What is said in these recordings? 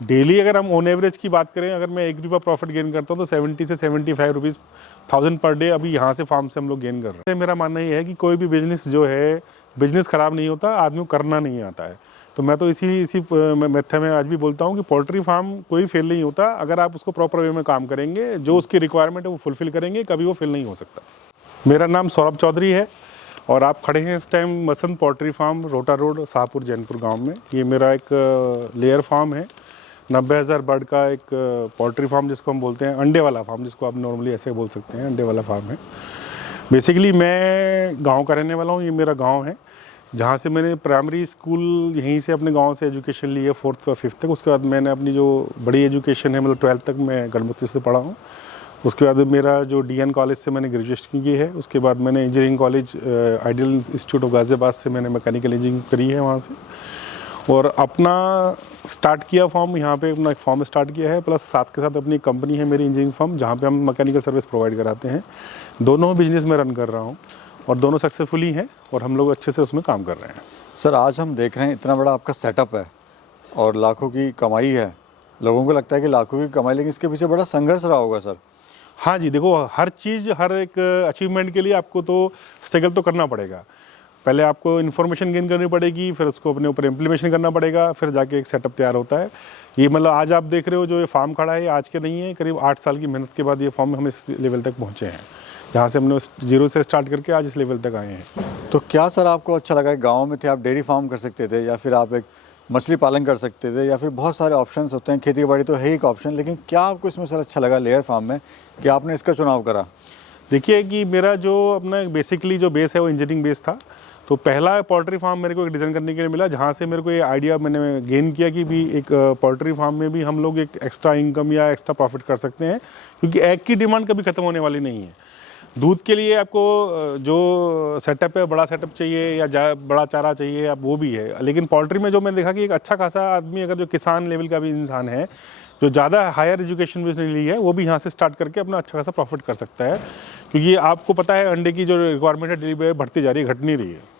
Daily अगर हम on average की बात करें, अगर मैं 1 रुपया प्रॉफिट गेन करता हूँ तो 70 से 75 रुपीज़ 1000 पर डे अभी यहाँ से फार्म से हम लोग गेन कर रहे हैं। मेरा मानना ये है कि कोई भी बिजनेस जो है, बिजनेस ख़राब नहीं होता, आदमी को करना नहीं आता है। तो मैं तो इसी मेथड में आज भी बोलता हूँ कि पोल्ट्री फार्म कोई फेल नहीं होता अगर आप उसको प्रॉपर वे में काम करेंगे, जो उसकी रिक्वायरमेंट है वो फुलफिल करेंगे, कभी वो फेल नहीं हो सकता। मेरा नाम सौरभ चौधरी है और आप खड़े हैं इस टाइम मसंद पोल्ट्री फार्म, रोटा रोड, शाहपुर, जैनपुर गांव में। ये मेरा एक लेयर फार्म है, 90,000 बर्ड का एक पोल्ट्री फार्म जिसको हम बोलते हैं, अंडे वाला फार्म जिसको आप नॉर्मली ऐसे बोल सकते हैं, अंडे वाला फार्म है। बेसिकली मैं गांव का रहने वाला हूँ, ये मेरा गांव है जहाँ से मैंने प्राइमरी स्कूल यहीं से अपने गांव से एजुकेशन ली है 4th और 5th तक। उसके बाद मैंने अपनी जो बड़ी एजुकेशन है, मतलब 12th तक मैं गढ़मुक्ति से पढ़ा हूँ। उसके बाद मेरा जो DN कॉलेज से मैंने ग्रेजुएशन की है। उसके बाद मैंने engineering college ideal institute of Ghaziabad से मैंने मैकेनिकल इंजीनियरिंग करी है वहाँ से, और अपना स्टार्ट किया फॉर्म, यहाँ पे अपना एक फॉर्म स्टार्ट किया है, प्लस साथ के साथ अपनी कंपनी है मेरी इंजीनियरिंग फॉर्म, जहाँ पे हम मैकेनिकल सर्विस प्रोवाइड कराते हैं। दोनों बिजनेस में रन कर रहा हूँ और दोनों सक्सेसफुली हैं और हम लोग अच्छे से उसमें काम कर रहे हैं। सर, आज हम देख रहे हैं इतना बड़ा आपका सेटअप है और लाखों की कमाई है। लोगों को लगता है कि लाखों की कमाई, लेकिन इसके पीछे बड़ा संघर्ष रहा होगा सर। हाँ जी, देखो, हर चीज़, हर एक अचीवमेंट के लिए आपको तो स्ट्रगल तो करना पड़ेगा। पहले आपको इन्फॉर्मेशन गेन करनी पड़ेगी, फिर उसको अपने ऊपर इम्प्लीमेशन करना पड़ेगा, फिर जाके एक सेटअप तैयार होता है। ये मतलब आज आप देख रहे हो जो ये फार्म खड़ा है, ये आज के नहीं है, करीब 8 साल की मेहनत के बाद ये फार्म हम इस लेवल तक पहुँचे हैं, जहाँ से हमने 0 से स्टार्ट करके आज इस लेवल तक आए हैं। तो क्या सर आपको अच्छा लगा? गाँव में थे, आप डेयरी फार्म कर सकते थे, या फिर आप एक मछली पालन कर सकते थे, या फिर बहुत सारे ऑप्शंस होते हैं, खेती बाड़ी तो है एक ऑप्शन, लेकिन क्या आपको इसमें सर अच्छा लगा लेयर फार्म में कि आपने इसका चुनाव करा? देखिए कि मेरा जो अपना बेसिकली जो बेस है वो इंजीनियरिंग बेस था। तो पहला पोल्ट्री फार्म मेरे को एक डिज़ाइन करने के लिए मिला, जहाँ से मेरे को ये आइडिया मैंने गेन किया कि भी एक पोल्ट्री फार्म में भी हम लोग एक एक्स्ट्रा इनकम या एक्स्ट्रा प्रॉफिट कर सकते हैं, क्योंकि एग की डिमांड कभी ख़त्म होने वाली नहीं है। दूध के लिए आपको जो सेटअप है, बड़ा सेटअप चाहिए या बड़ा चारा चाहिए, अब वो भी है। लेकिन पोल्ट्री में जो मैंने देखा कि एक अच्छा खासा आदमी, अगर जो किसान लेवल का भी इंसान है, जो ज़्यादा हायर एजुकेशन भी उसने ली है, वो भी यहाँ से स्टार्ट करके अपना अच्छा खासा प्रॉफिट कर सकता है। क्योंकि आपको पता है अंडे की जो रिक्वायरमेंट है डेली बढ़ती जा रही है, घट नहीं रही है।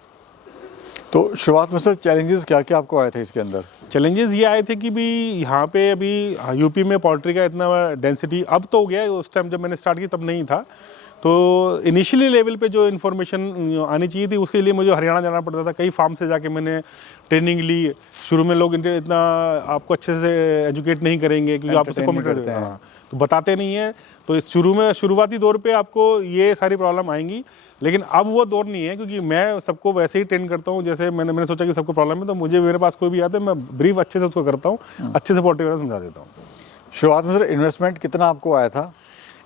तो शुरुआत में सर चैलेंजेस क्या क्या आपको आए थे इसके अंदर? चैलेंजेस ये आए थे कि भी यहाँ पे अभी यूपी में पोल्ट्री का इतना डेंसिटी अब तो हो गया है, उस टाइम जब मैंने स्टार्ट की तब नहीं था। तो इनिशियली लेवल पे जो इन्फॉर्मेशन आनी चाहिए थी, उसके लिए मुझे हरियाणा जाना पड़ता था। कई फार्म से जाके मैंने ट्रेनिंग ली। शुरू में लोग इतना आपको अच्छे से एजुकेट नहीं करेंगे, क्योंकि आप उसे कमेंट करते हैं, तो बताते नहीं है। तो इस शुरुआती दौर पे आपको ये सारी प्रॉब्लम आएंगी, लेकिन अब वो दौर नहीं है, क्योंकि मैं सबको वैसे ही ट्रेन करता हूँ जैसे मैंने सोचा कि सबको प्रॉब्लम है, तो मुझे मेरे पास कोई भी आता है, मैं ब्रीफ अच्छे से उसको करता हूँ, अच्छे से पोल्ट्री वगैरह समझा देता हूँ। शुरुआत में सर इन्वेस्टमेंट कितना आपको आया था?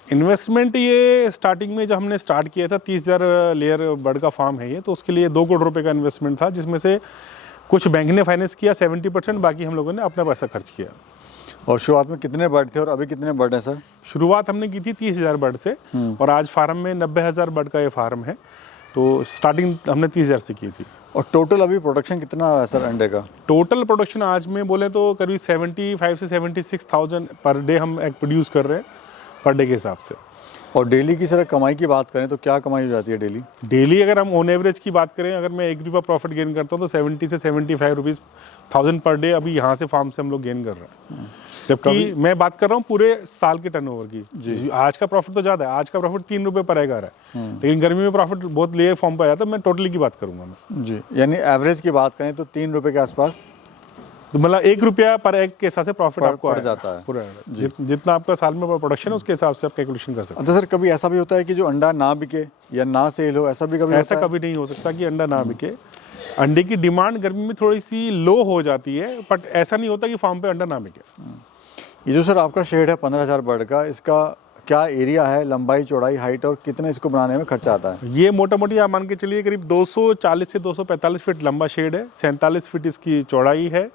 इन्वेस्टमेंट ये स्टार्टिंग में जब हमने स्टार्ट किया था, 30,000 लेयर बर्ड का फार्म है ये, तो उसके लिए 2 करोड़ रुपए का इन्वेस्टमेंट था, जिसमें से कुछ बैंक ने फाइनेंस किया 70%, बाकी हम लोगों ने अपना पैसा खर्च किया। और शुरुआत में कितने बर्ड थे और अभी कितने बर्ड हैं सर? शुरुआत हमने की थी 30,000 बर्ड से, और आज फार्म में 90,000 बर्ड का ये फार्म है। तो स्टार्टिंग हमने 30,000 से की थी। और टोटल अभी प्रोडक्शन कितना आ रहा है सर अंडे का? टोटल प्रोडक्शन आज में बोले तो करीब 75 से 76,000 पर डे हम एग प्रोड्यूस कर रहे हैं, पर डे के हिसाब से। और डेली की सर कमाई की बात करें तो क्या कमाई हो जाती है डेली? डेली अगर हम ऑन एवरेज की बात करें, अगर मैं 1 रुपया प्रॉफिट गेन करता हूँ तो 70 से 75 रुपीज़ 1000 पर डे अभी यहाँ से फार्म से हम लोग गेन कर रहे हैं। जबकि मैं बात कर रहा हूँ पूरे साल के टर्नओवर की जी। आज का प्रॉफिट तो ज़्यादा है, आज का प्रॉफिट 3 रुपये पर एगर है, लेकिन गर्मी में प्रॉफिट बहुत ले फॉर्म पर आया था। मैं टोटली की बात करूँगा मैं जी, यानी एवरेज की बात करें तो 3 रुपये के आसपास, तो मतलब 1 रुपया पर एग के हिसाब से प्रॉफिट आपको पड़ जाता है पूरा। जितना आपका साल में प्रोडक्शन है उसके हिसाब से आप कैलकुलेशन कर सकते हैं। तो सर कभी ऐसा भी होता है कि जो अंडा ना बिके या ना सेल हो, ऐसा भी कभी होता है? ऐसा कभी नहीं हो सकता कि अंडा ना बिके। अंडे की डिमांड गर्मी में थोड़ी सी लो हो जाती है, बट ऐसा नहीं होता कि फार्म पे अंडा ना बिके। ये जो सर आपका शेड है 15,000 बर्ड का, इसका क्या एरिया है, लंबाई, चौड़ाई, हाइट, और कितना इसको बनाने में खर्चा आता है? ये मोटा मोटी आप मान के चलिए करीब 240 से 245 फीट लंबा शेड है, 47 फीट इसकी चौड़ाई है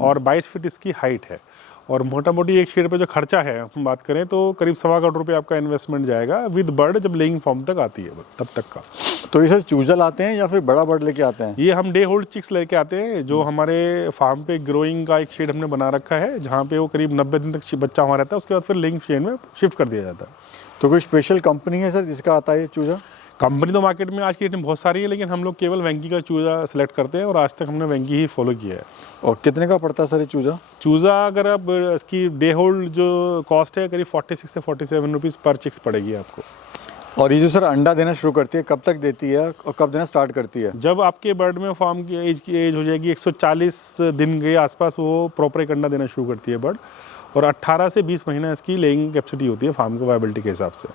और 22 फीट इसकी हाइट है। और मोटा मोटी एक शेड पे जो खर्चा है हम बात करें तो करीब 1.25 करोड़ रुपये आपका इन्वेस्टमेंट जाएगा विद बर्ड, जब लेइंग फॉर्म तक आती है तब तक का। तो ये सर चूजल आते हैं या फिर बड़ा बर्ड लेके आते हैं? ये हम डे होल्ड चिक्स लेके आते हैं, जो हमारे फार्म पे ग्रोइंग का एक शेड हमने बना रखा है, जहाँ पे वो करीब 90 दिन तक बच्चा वहाँ रहता है, उसके बाद फिर लेइंग शेड में शिफ्ट कर दिया जाता है। तो कोई स्पेशल कंपनी है सर जिसका आता है ये चूजा? कंपनी तो मार्केट में आज की डेट में बहुत सारी है, लेकिन हम लोग केवल वेंकी का चूज़ा सेलेक्ट करते हैं और आज तक हमने वेंकी ही फॉलो किया है। और कितने का पड़ता है सर ये चूज़ा? चूज़ा अगर आप इसकी डे होल्ड जो कॉस्ट है करीब 46 से 47 रुपीज़ पर चिक्स पड़ेगी आपको। और ये जो सर अंडा देना शुरू करती है कब तक देती है और कब देना स्टार्ट करती है? जब आपके बर्ड में फार्म की एज हो जाएगी 140 दिन के आसपास, वो प्रॉपर एक अंडा देना शुरू करती है बर्ड, और 18 से 20 महीना इसकी लेइंग कैपेसिटी होती है फार्म की वायबिलिटी के हिसाब से।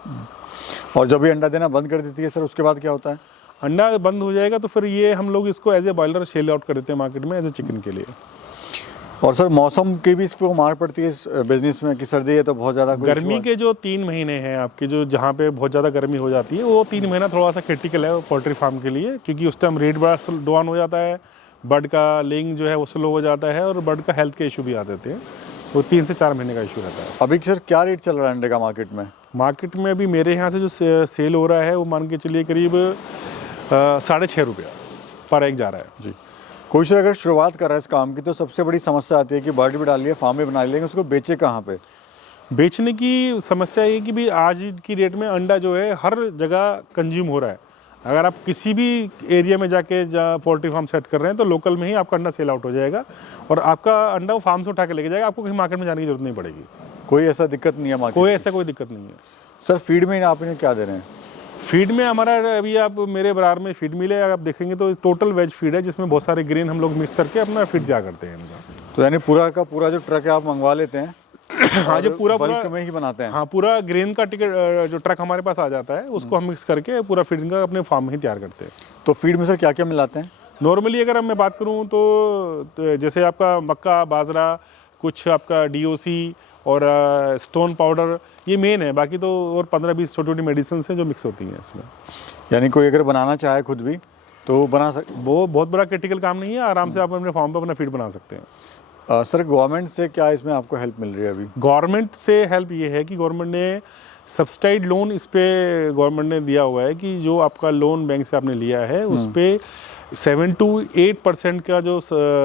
और जब ये अंडा देना बंद कर देती है सर, उसके बाद क्या होता है? अंडा बंद हो जाएगा तो फिर ये हम लोग इसको as a boiler sell out कर देते हैं मार्केट में एज ए चिकन के लिए। और सर मौसम की भी इसको मार पड़ती है इस बिजनेस में कि सर्दी है तो बहुत ज़्यादा गर्मी के जो 3 महीने हैं आपके, जो जहाँ पे बहुत ज़्यादा गर्मी हो जाती है, वो 3 महीना थोड़ा सा क्रिटिकल है पोल्ट्री फार्म के लिए, क्योंकि उस टाइम रेट बड़ा डाउन हो जाता है, बर्ड का लेइंग जो है वो स्लो हो जाता है और बर्ड का हेल्थ के इशू भी आ जाते हैं। वो 3 से 4 महीने का इशू रहता है। अभी सर क्या रेट चल रहा है अंडे का मार्केट में? मार्केट में अभी मेरे यहाँ से जो सेल हो रहा है वो मान के चलिए करीब 6.5 रुपया पर एग जा रहा है। जी। कोई सर अगर शुरुआत कर रहा है इस काम की तो सबसे बड़ी समस्या आती है कि बर्ड भी डाल लिया, फार्म भी बना लिया, उसको बेचे कहाँ पे? बेचने की समस्या ये कि भी आज की डेट में अंडा जो है हर जगह कंज्यूम हो रहा है। अगर आप किसी भी एरिया में जाके जहाँ पोल्ट्री फार्म सेट कर रहे हैं तो लोकल में ही आपका अंडा सेल आउट हो जाएगा और आपका अंडा वो फार्म से उठा के लेके जाएगा, आपको कहीं मार्केट में जाने की जरूरत नहीं पड़ेगी। कोई ऐसा दिक्कत नहीं है मार्केट? कोई ऐसा कोई दिक्कत नहीं है। सर फीड में आप इन्हें क्या दे रहे हैं? फीड में हमारा अभी आप मेरे बराबर में फीड मिल है, अगर आप देखेंगे तो टोटल वेज फीड है जिसमें बहुत सारे ग्रेन हम लोग मिक्स करके अपना फीड दिया करते हैं इनका। तो यानी पूरा का पूरा जो ट्रक है आप मंगवा लेते हैं? हाँ, जो पूरा बल्क में ही बनाते हैं? हाँ, पूरा ग्रेन का टिकट जो ट्रक हमारे पास आ जाता है उसको हम मिक्स करके पूरा फीडिंग का अपने फार्म में ही तैयार करते हैं। तो फीड में सर क्या क्या मिलाते हैं? नॉर्मली अगर मैं बात करूँ तो जैसे आपका मक्का, बाजरा, कुछ आपका DOC और स्टोन पाउडर, ये मेन है। बाकी तो और 15-20 छोटी छोटी मेडिसिन हैं जो मिक्स होती हैं इसमें। यानी कोई अगर बनाना चाहे खुद भी तो बना वो बहुत बड़ा क्रिटिकल काम नहीं है, आराम से आप अपने फार्म पर अपना फीड बना सकते हैं। सर गवर्नमेंट से क्या इसमें आपको हेल्प मिल रही है अभी? गवर्नमेंट से हेल्प ये है कि गवर्नमेंट ने सब्सिडाइड लोन इस पे गवर्नमेंट ने दिया हुआ है कि जो आपका लोन बैंक से आपने लिया है उस पे 7 to 8% का जो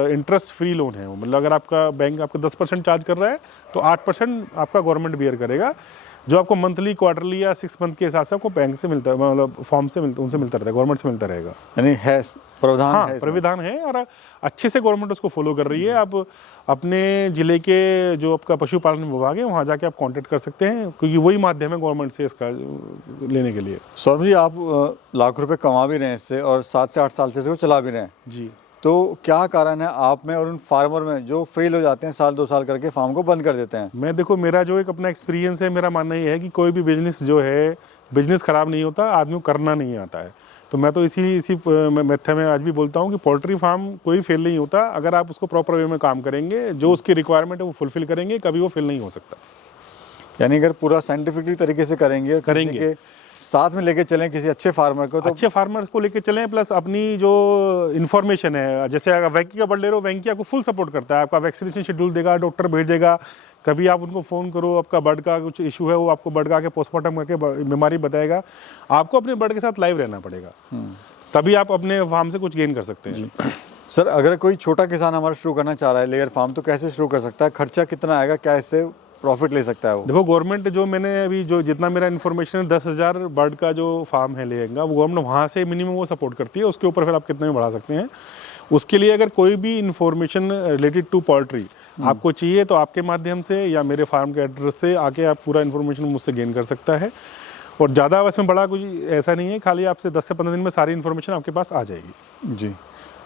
इंटरेस्ट फ्री लोन है, मतलब अगर आपका बैंक आपको 10% चार्ज कर रहा है तो 8% आपका गवर्नमेंट बियर करेगा, जो आपको मंथली, क्वार्टरली या 6 मंथ के हिसाब से आपको बैंक से मिलता है, मतलब फॉर्म से उनसे मिलता रहेगा, गवर्नमेंट से मिलता रहेगा। यानी है प्रावधान? हाँ, है प्रावधान है और अच्छे से गवर्नमेंट उसको फॉलो कर रही है। आप अपने ज़िले के जो आपका पशुपालन विभाग है वहाँ जाके आप कांटेक्ट कर सकते हैं, क्योंकि वही माध्यम है गवर्नमेंट से इसका लेने के लिए। सौरभ जी, आप लाख रुपए कमा भी रहे हैं इससे और 7 से 8 साल से इसको चला भी रहे हैं जी, तो क्या कारण है आप में और उन फार्मर में जो फेल हो जाते हैं, साल 2 साल करके फार्म को बंद कर देते हैं? मैं देखो, मेरा जो एक अपना एक्सपीरियंस है, मेरा मानना ये है कि कोई भी बिजनेस जो है, बिजनेस खराब नहीं होता, आदमी को करना नहीं आता है। तो मैं तो इसी मेथड में आज भी बोलता हूँ कि पोल्ट्री फार्म कोई फेल नहीं होता, अगर आप उसको प्रॉपर वे में काम करेंगे, जो उसकी रिक्वायरमेंट है वो फुलफिल करेंगे, कभी वो फेल नहीं हो सकता। यानी अगर पूरा साइंटिफिकली तरीके से करेंगे और किसी के साथ में लेके चलें किसी अच्छे फार्मर को, तो अच्छे फार्मर को लेके चलें, प्लस अपनी जो इन्फॉर्मेशन है, जैसे अगर वेंकी का बर्ड ले रहे हो, वेंकी आपको फुल सपोर्ट करता है, आपका वैक्सीनेशन शेड्यूल देगा, डॉक्टर भेजेगा, कभी आप उनको फ़ोन करो, आपका बर्ड का कुछ इशू है वो आपको बर्ड का आके पोस्टमार्टम करके बीमारी बताएगा। आपको अपने बर्ड के साथ लाइव रहना पड़ेगा, तभी आप अपने फार्म से कुछ गेन कर सकते हैं। सर अगर कोई छोटा किसान हमारा शुरू करना चाह रहा है लेयर फार्म, तो कैसे शुरू कर सकता है? खर्चा कितना आएगा? क्या इससे प्रॉफिट ले सकता है वो? देखो, गवर्नमेंट जो मैंने अभी जो जितना मेरा इन्फॉर्मेशन है, 10,000 बर्ड का जो फार्म है लेगा, वो गवर्नमेंट वहाँ से मिनिमम वो सपोर्ट करती है, उसके ऊपर फिर आप कितने में बढ़ा सकते हैं। उसके लिए अगर कोई भी इन्फॉर्मेशन रिलेटेड टू पोल्ट्री आपको चाहिए तो आपके माध्यम से या मेरे फार्म के एड्रेस से आके आप पूरा इन्फॉर्मेशन मुझसे गेन कर सकता है। और ज़्यादा इसमें बड़ा कुछ ऐसा नहीं है, खाली आपसे 10 से 15 दिन में सारी इन्फॉर्मेशन आपके पास आ जाएगी। जी।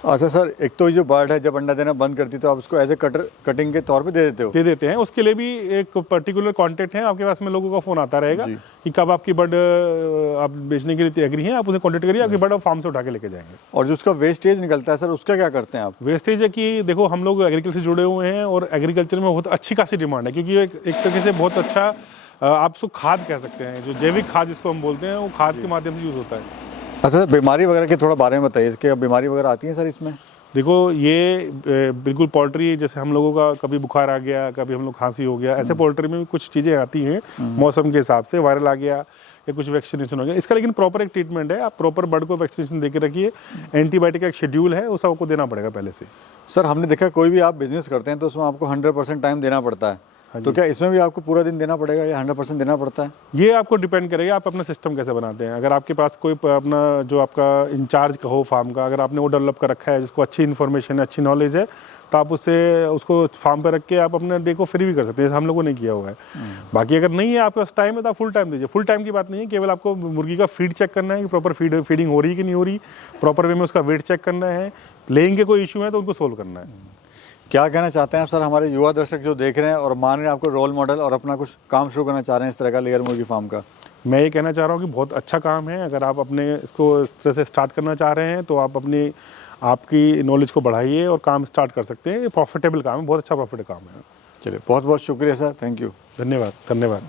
अच्छा सर, एक तो ये जो बर्ड है जब अंडा देना बंद करती है तो आप उसको एज ए कटिंग के तौर पे दे देते हो? दे देते हैं। उसके लिए भी एक पर्टिकुलर कॉन्टैक्ट है आपके पास में, लोगों का फ़ोन आता रहेगा कि कब आपकी बर्ड आप बेचने के लिए एग्री हैं, आप उसे कॉन्टैक्ट करिए, आपकी बर्ड फार्म से उठा के लेके जाएंगे। और जो उसका वेस्टेज निकलता है सर, उसका क्या करते हैं आप? वेस्टेज है कि देखो, हम लोग एग्रीकल्चर से जुड़े हुए हैं और एग्रीकल्चर में बहुत अच्छी खासी डिमांड है, क्योंकि एक तरीके से बहुत अच्छा आप उसको खाद कह सकते हैं, जो जैविक खाद जिसको हम बोलते हैं, वो खाद के माध्यम से यूज़ होता है। अच्छा सर, बीमारी वगैरह के थोड़ा बारे में बताइए, इसके बीमारी वगैरह आती है सर इसमें? देखो, ये बिल्कुल पोल्ट्री जैसे हम लोगों का कभी बुखार आ गया, कभी हम लोग खांसी हो गया, ऐसे पोल्ट्री में भी कुछ चीज़ें आती हैं मौसम के हिसाब से, वायरल आ गया या कुछ वैक्सीनेशन हो गया, इसका लेकिन प्रॉपर एक ट्रीटमेंट है। आप प्रॉपर बर्ड को वैक्सीनेशन देके रखिए, एंटीबायोटिक का एक शेड्यूल है, उस आपको देना पड़ेगा पहले से। सर हमने देखा कोई भी आप बिजनेस करते हैं तो उसमें आपको 100% टाइम देना पड़ता है, तो क्या इसमें भी आपको पूरा दिन देना पड़ेगा या 100% देना पड़ता है? ये आपको डिपेंड करेगा आप अपना सिस्टम कैसे बनाते हैं। अगर आपके पास कोई अपना जो आपका इंचार्ज का हो फार्म का, अगर आपने वो डेवलप कर रखा है, जिसको अच्छी इन्फॉर्मेशन है, अच्छी नॉलेज है, तो आप उसको फार्म पे रख के आप अपने डे को फ्री भी कर सकते हैं, जैसे हम लोगों ने किया हुआ है। बाकी अगर नहीं है आपके पास टाइम है तो आप फुल टाइम दीजिए। फुल टाइम की बात नहीं है, केवल आपको मुर्गी का फीड चेक करना है कि प्रॉपर फीडिंग हो रही है कि नहीं हो रही, प्रॉपर वे में उसका वेट चेक करना है, लेइंग के कोई इशू है तो उनको सोल्व करना है। क्या कहना चाहते हैं आप सर हमारे युवा दर्शक जो देख रहे हैं और मान रहे हैं आपको रोल मॉडल और अपना कुछ काम शुरू करना चाह रहे हैं इस तरह का लेयर मुर्गी फार्म का? मैं ये कहना चाह रहा हूँ कि बहुत अच्छा काम है। अगर आप अपने इसको इस तरह से स्टार्ट करना चाह रहे हैं तो आप आपकी नॉलेज को बढ़ाइए और काम स्टार्ट कर सकते हैं। ये प्रॉफिटेबल काम है, बहुत अच्छा प्रॉफिट काम है। चलिए, बहुत बहुत शुक्रिया सर, थैंक यू। धन्यवाद।